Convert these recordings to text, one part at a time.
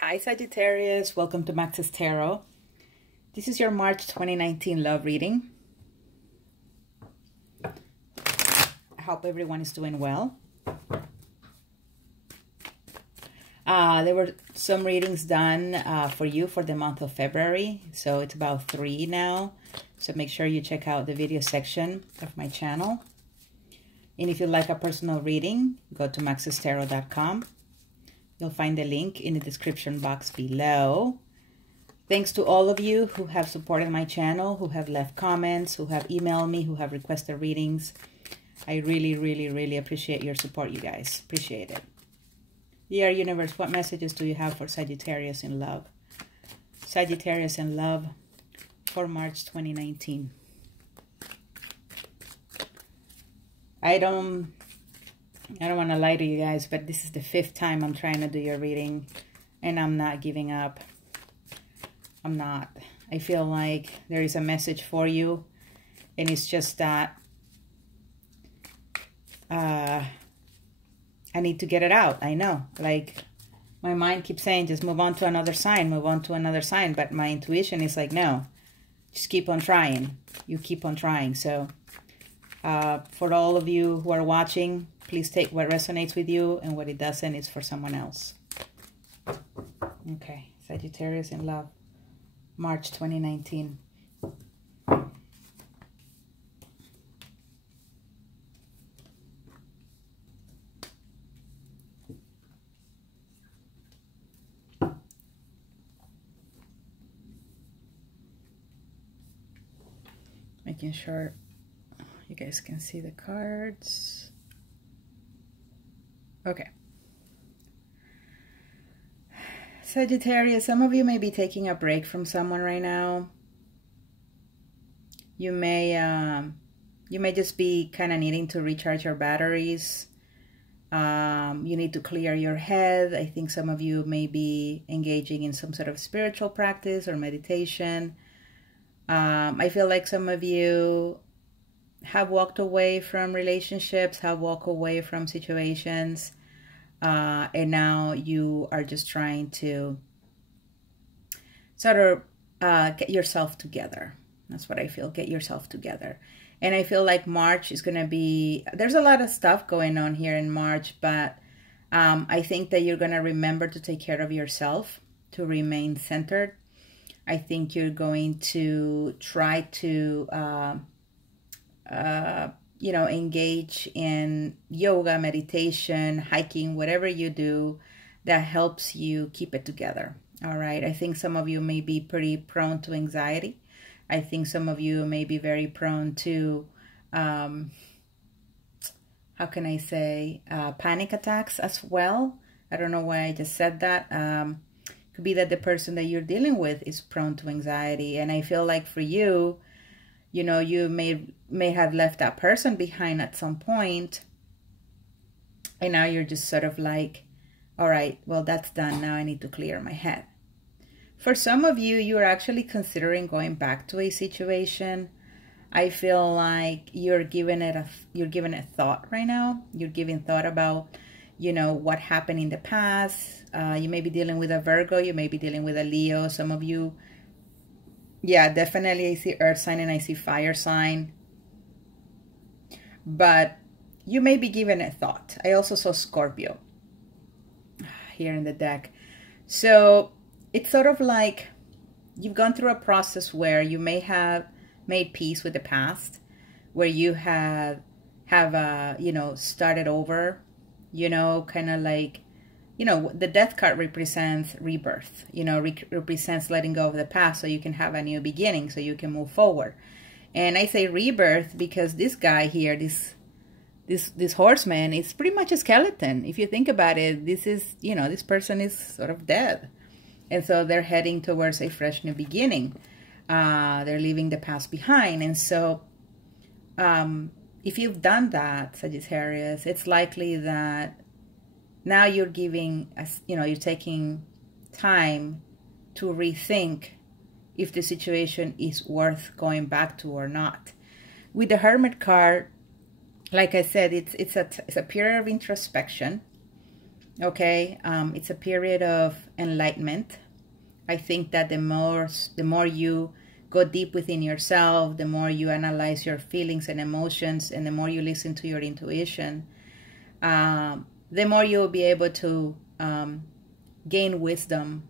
Hi Sagittarius, welcome to Max's Tarot. This is your March 2019 love reading. I hope everyone is doing well. There were some readings done for you for the month of February, so it's about 3 now. So make sure you check out the video section of my channel. And if you'd like a personal reading, go to maxestarot.com. You'll find the link in the description box below. Thanks to all of you who have supported my channel, who have left comments, who have emailed me, who have requested readings. I really appreciate your support, you guys. Appreciate it. Dear Universe, what messages do you have for Sagittarius in love? Sagittarius in love for March 2019. I don't want to lie to you guys, but this is the 5th time I'm trying to do your reading, and I'm not giving up. I'm not. I feel like there is a message for you, and it's just that I need to get it out. I know, like, my mind keeps saying, just move on to another sign, move on to another sign, but my intuition is like, no, just keep on trying. You keep on trying. So for all of you who are watching, please take what resonates with you, and what it doesn't is for someone else. Okay, Sagittarius in love, March 2019. Making sure you guys can see the cards. Okay. Sagittarius, some of you may be taking a break from someone right now. You may just be kind of needing to recharge your batteries. You need to clear your head. I think some of you may be engaging in some sort of spiritual practice or meditation. I feel like some of you have walked away from relationships, have walked away from situations, and now you are just trying to sort of get yourself together. That's what I feel, get yourself together. And I feel like March is going to be, there's a lot of stuff going on here in March, but I think that you're going to remember to take care of yourself, to remain centered. I think you're going to try to you know, engage in yoga, meditation, hiking, whatever you do that helps you keep it together. All right. I think some of you may be pretty prone to anxiety. I think some of you may be very prone to, how can I say, panic attacks as well. I don't know why I just said that. Could be that the person that you're dealing with is prone to anxiety. And I feel like for you, you know, you may have left that person behind at some point, and now you're just sort of like, all right, well, that's done. Now I need to clear my head. For some of you, you're actually considering going back to a situation. I feel like you're giving it thought right now. You're giving thought about, you know, what happened in the past. You may be dealing with a Virgo. You may be dealing with a Leo. Some of you, yeah, definitely I see earth sign and I see fire sign. But you may be giving it thought. I also saw Scorpio here in the deck. So it's sort of like you've gone through a process where you may have made peace with the past, where you have you know, started over, you know, kind of like, you know, the death card represents rebirth, you know, represents letting go of the past so you can have a new beginning, so you can move forward. And I say rebirth because this guy here, this horseman, is pretty much a skeleton. If you think about it, this is, you know, this person is sort of dead. And so they're heading towards a fresh new beginning. They're leaving the past behind. And so if you've done that, Sagittarius, it's likely that now you're giving, you know, you're taking time to rethink if the situation is worth going back to or not. With the Hermit card, like I said, it's a period of introspection. Okay, it's a period of enlightenment. I think that the more you go deep within yourself, the more you analyze your feelings and emotions, and the more you listen to your intuition, the more you'll be able to gain wisdom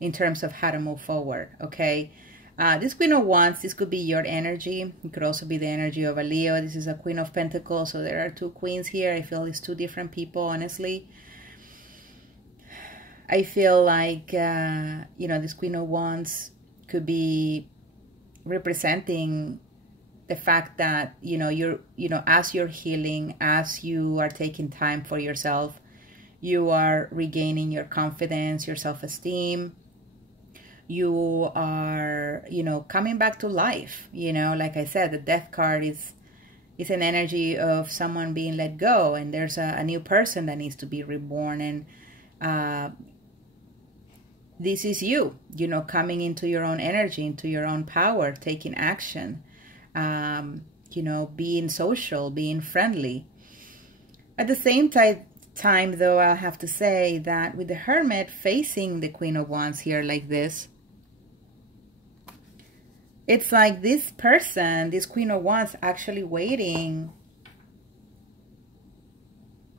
in terms of how to move forward. Okay, this Queen of Wands, this could be your energy. It could also be the energy of a Leo. This is a Queen of Pentacles, so there are two queens here. I feel it's two different people, honestly. I feel like, you know, this Queen of Wands could be representing the fact that, you know, as you're healing, as you are taking time for yourself, you are regaining your confidence, your self-esteem. You are, you know, coming back to life. You know, like I said, the Death card is an energy of someone being let go, and there's a new person that needs to be reborn. And this is you know, coming into your own energy, into your own power, taking action, you know, being social, being friendly. At the same time, though, I'll have to say that with the Hermit facing the Queen of Wands here like this, it's like this person, this Queen of Wands, actually waiting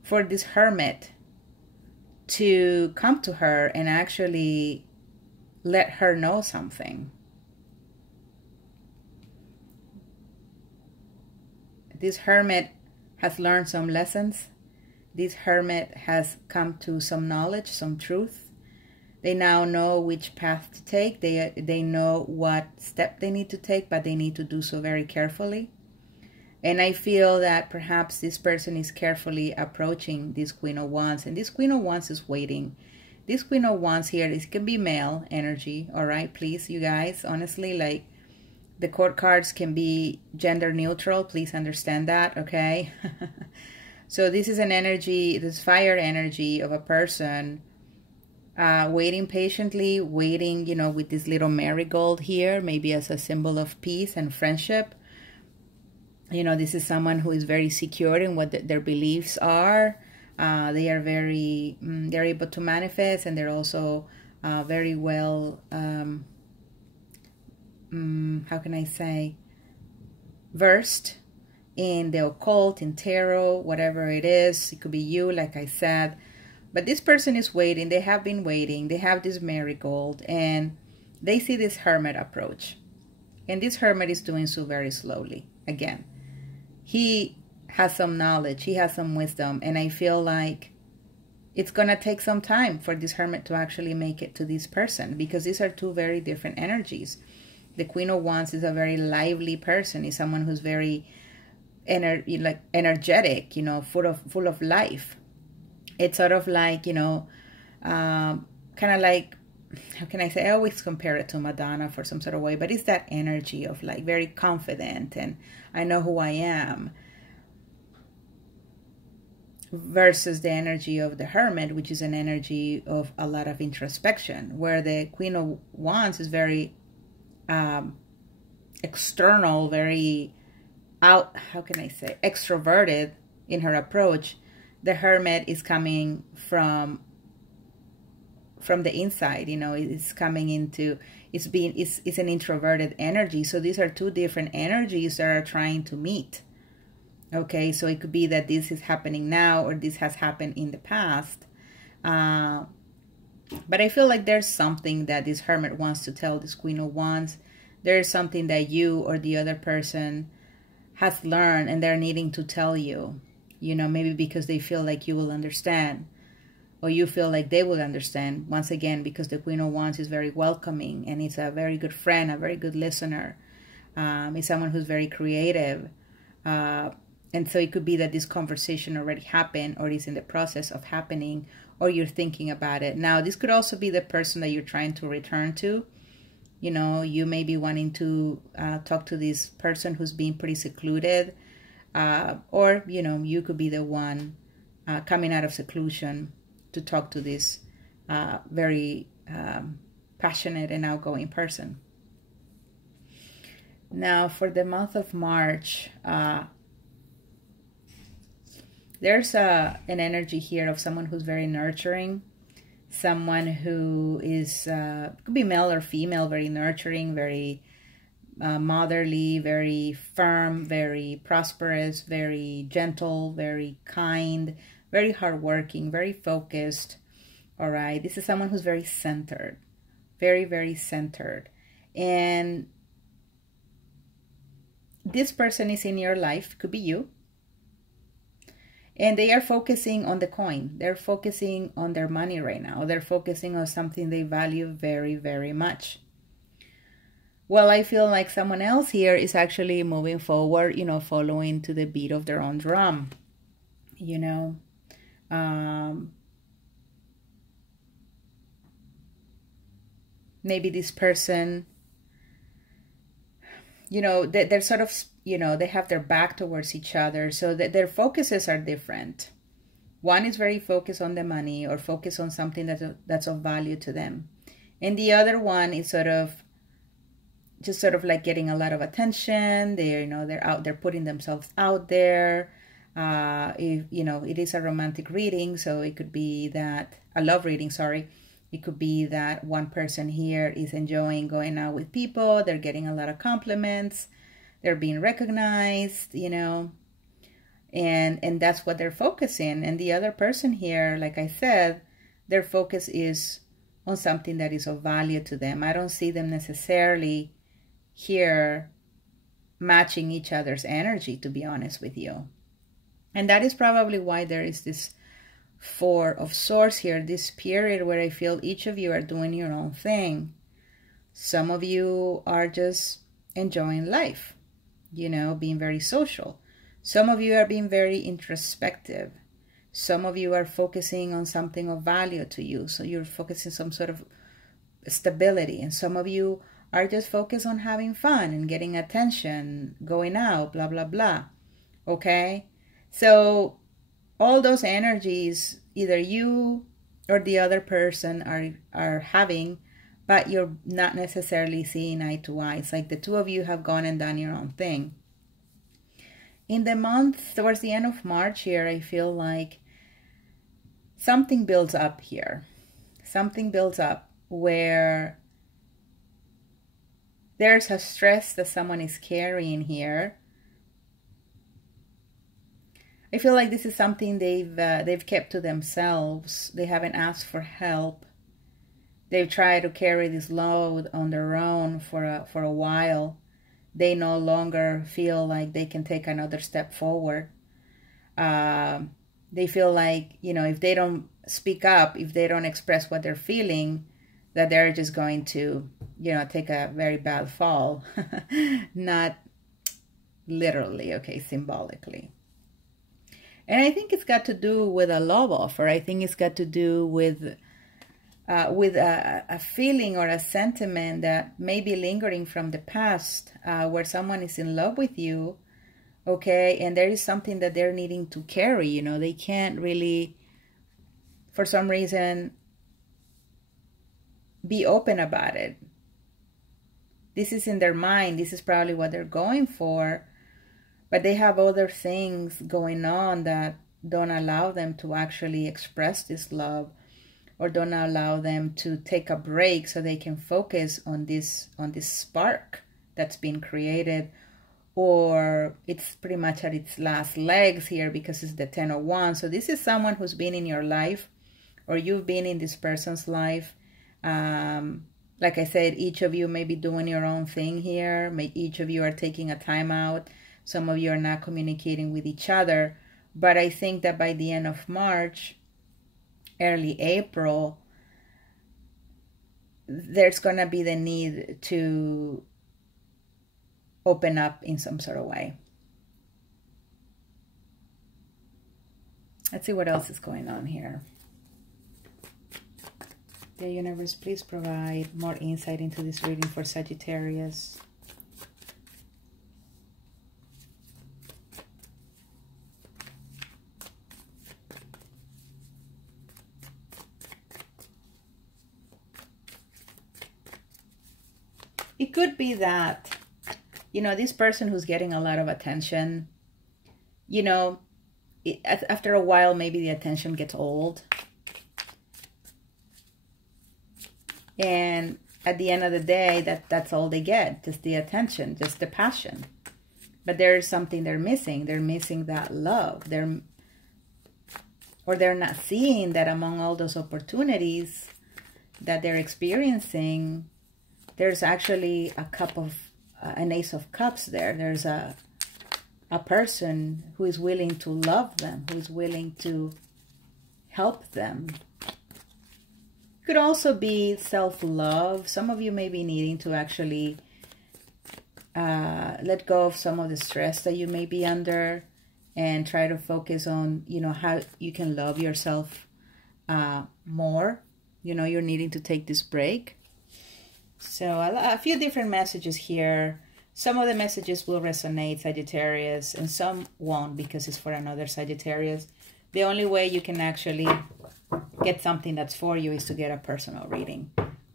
for this Hermit to come to her and actually let her know something. This Hermit has learned some lessons. This Hermit has come to some knowledge, some truth. They now know which path to take. They know what step they need to take, but they need to do so very carefully. And I feel that perhaps this person is carefully approaching this Queen of Wands. And this Queen of Wands is waiting. This Queen of Wands here, this can be male energy, all right? Please, you guys, honestly, like, the court cards can be gender neutral. Please understand that, okay? So this is an energy, this fire energy of a person waiting patiently, waiting, you know, with this little marigold here, maybe as a symbol of peace and friendship. You know, this is someone who is very secure in what their beliefs are. They are very, they're able to manifest, and they're also very well, how can I say, versed in the occult, in tarot, whatever it is. It could be you, like I said. But this person is waiting. They have been waiting. They have this marigold, and they see this Hermit approach. And this Hermit is doing so very slowly. Again, he has some knowledge. He has some wisdom. And I feel like it's going to take some time for this Hermit to actually make it to this person, because these are two very different energies. The Queen of Wands is a very lively person. Is someone who's very energetic, you know, full of life. It's sort of like, you know, kind of like, how can I say, I always compare it to Madonna for some sort of way, but it's that energy of like very confident and I know who I am, versus the energy of the Hermit, which is an energy of a lot of introspection, where the Queen of Wands is very external, very how can I say, extroverted in her approach. The Hermit is coming from the inside, you know. It's coming into, it's an introverted energy. So these are two different energies that are trying to meet. Okay, so it could be that this is happening now, or this has happened in the past. But I feel like there's something that this Hermit wants to tell this Queen of Wands. There's something that you or the other person has learned and they're needing to tell you. You know, maybe because they feel like you will understand, or you feel like they will understand. Once again, because the Queen of Wands is very welcoming, and is a very good friend, a very good listener. Is someone who's very creative. And so it could be that this conversation already happened, or is in the process of happening, or you're thinking about it. Now, this could also be the person that you're trying to return to. You know, you may be wanting to talk to this person who's being pretty secluded. Or, you know, you could be the one coming out of seclusion to talk to this very passionate and outgoing person. Now, for the month of March, There's an energy here of someone who's very nurturing, someone who is, could be male or female, very nurturing, very motherly, very firm, very prosperous, very gentle, very kind, very hardworking, very focused. All right. This is someone who's very centered, very, very centered. And this person is in your life, could be you. And they are focusing on the coin. They're focusing on their money right now. They're focusing on something they value very, very much. Well, I feel like someone else here is actually moving forward, you know, following to the beat of their own drum, you know. Maybe this person, you know, they're sort of, you know, they have their back towards each other, so that their focuses are different. One is very focused on the money or focused on something that's of value to them. And the other one is just sort of like getting a lot of attention. They're, you know, they're putting themselves out there. If, you know, it is a romantic reading, so it could be that, a love reading, sorry. It could be that one person here is enjoying going out with people. They're getting a lot of compliments. They're being recognized, you know, and that's what they're focusing. And the other person here, like I said, their focus is on something that is of value to them. I don't see them necessarily here matching each other's energy, to be honest with you. And that is probably why there is this Four of Swords here, this period where I feel each of you are doing your own thing. Some of you are just enjoying life, you know, being very social. Some of you are being very introspective. Some of you are focusing on something of value to you. So you're focusing some sort of stability. And some of you are just focused on having fun and getting attention, going out, blah, blah, blah. Okay? So all those energies, either you or the other person are having, but you're not necessarily seeing eye to eye. It's like the two of you have gone and done your own thing. In the month, towards the end of March here, I feel like something builds up here. Something builds up where there's a stress that someone is carrying here. I feel like this is something they've kept to themselves. They haven't asked for help. They've tried to carry this load on their own for a while. They no longer feel like they can take another step forward. They feel like, you know, if they don't speak up, if they don't express what they're feeling, that they're just going to, you know, take a very bad fall. Not literally, okay, symbolically. And I think it's got to do with a love offer. I think it's got to do with a feeling or a sentiment that may be lingering from the past, where someone is in love with you, okay, and there is something that they're needing to carry. You know, they can't really, for some reason, be open about it. This is in their mind. This is probably what they're going for. But they have other things going on that don't allow them to actually express this love, or don't allow them to take a break so they can focus on this spark that's been created, or it's pretty much at its last legs here because it's the 10 of Wands. So this is someone who's been in your life, or you've been in this person's life. Like I said, each of you may be doing your own thing here. Each of you are taking a time out. Some of you are not communicating with each other. But I think that by the end of March, early April, there's going to be the need to open up in some sort of way. Let's see what else is going on here. The universe, please provide more insight into this reading for Sagittarius. It could be that, you know, this person who's getting a lot of attention, you know, after a while, maybe the attention gets old. And at the end of the day, that's all they get, just the attention, just the passion. But there's something they're missing. They're missing that love. They're not seeing that among all those opportunities that they're experiencing, there's actually an Ace of Cups there. There's a person who is willing to love them, who is willing to help them. Could also be self-love. Some of you may be needing to actually let go of some of the stress that you may be under and try to focus on, how you can love yourself more. You're needing to take this break. So a few different messages here. Some of the messages will resonate, Sagittarius, and some won't because it's for another Sagittarius. The only way you can actually get something that's for you is to get a personal reading.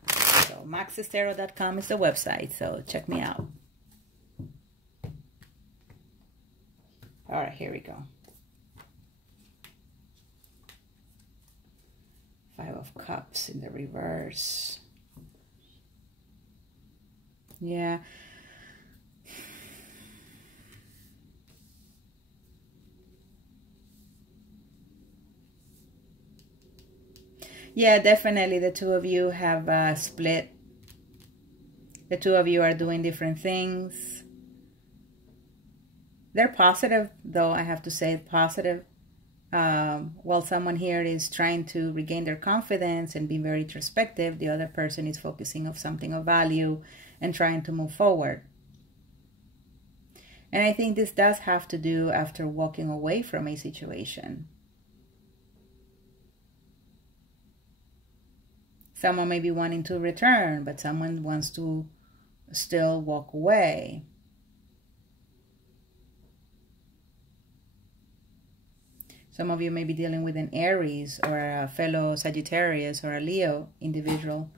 So maxestarot.com is the website, so check me out. All right, here we go. 5 of Cups in the reverse. Yeah. Yeah, definitely the two of you have split. The two of you are doing different things. They're positive, though, I have to say, positive. While someone here is trying to regain their confidence and be very introspective, the other person is focusing on something of value and trying to move forward. And I think this does have to do after walking away from a situation. Someone may be wanting to return, but someone wants to still walk away. Some of you may be dealing with an Aries or a fellow Sagittarius or a Leo individual.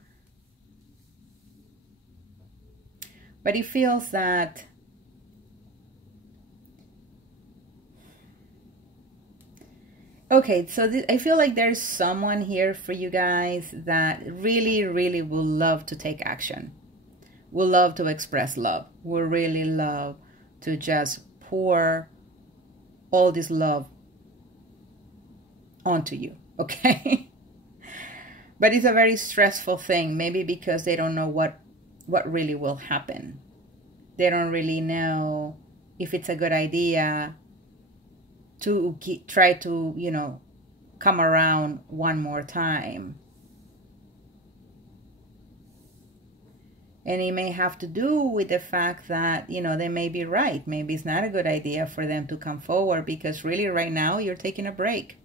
But it feels that okay, so I feel like there's someone here for you guys that really, really will love to take action. Will love to express love. Will really love to just pour all this love onto you, okay? But it's a very stressful thing, maybe because they don't know what really will happen. They don't really know if it's a good idea to try to, come around one more time. And it may have to do with the fact that, they may be right. Maybe it's not a good idea for them to come forward because really right now you're taking a break.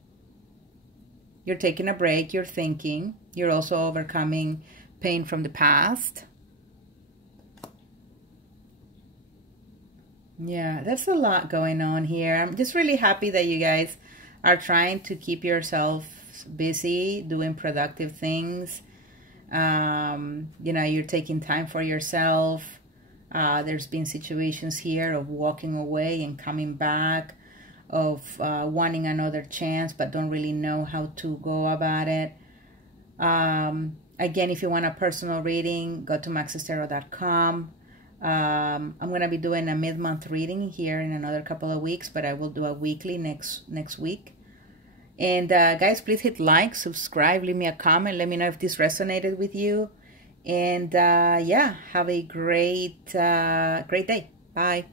You're taking a break, you're thinking. You're also overcoming pain from the past. Yeah, there's a lot going on here. I'm just really happy that you guys are trying to keep yourself busy, doing productive things. You're taking time for yourself. There's been situations here of walking away and coming back, of wanting another chance but don't really know how to go about it. Again, if you want a personal reading, go to maxestarot.com. I'm going to be doing a mid-month reading here in another couple of weeks, but I will do a weekly next week. And guys, please hit like, subscribe, leave me a comment, let me know if this resonated with you. And yeah, have a great day. Bye.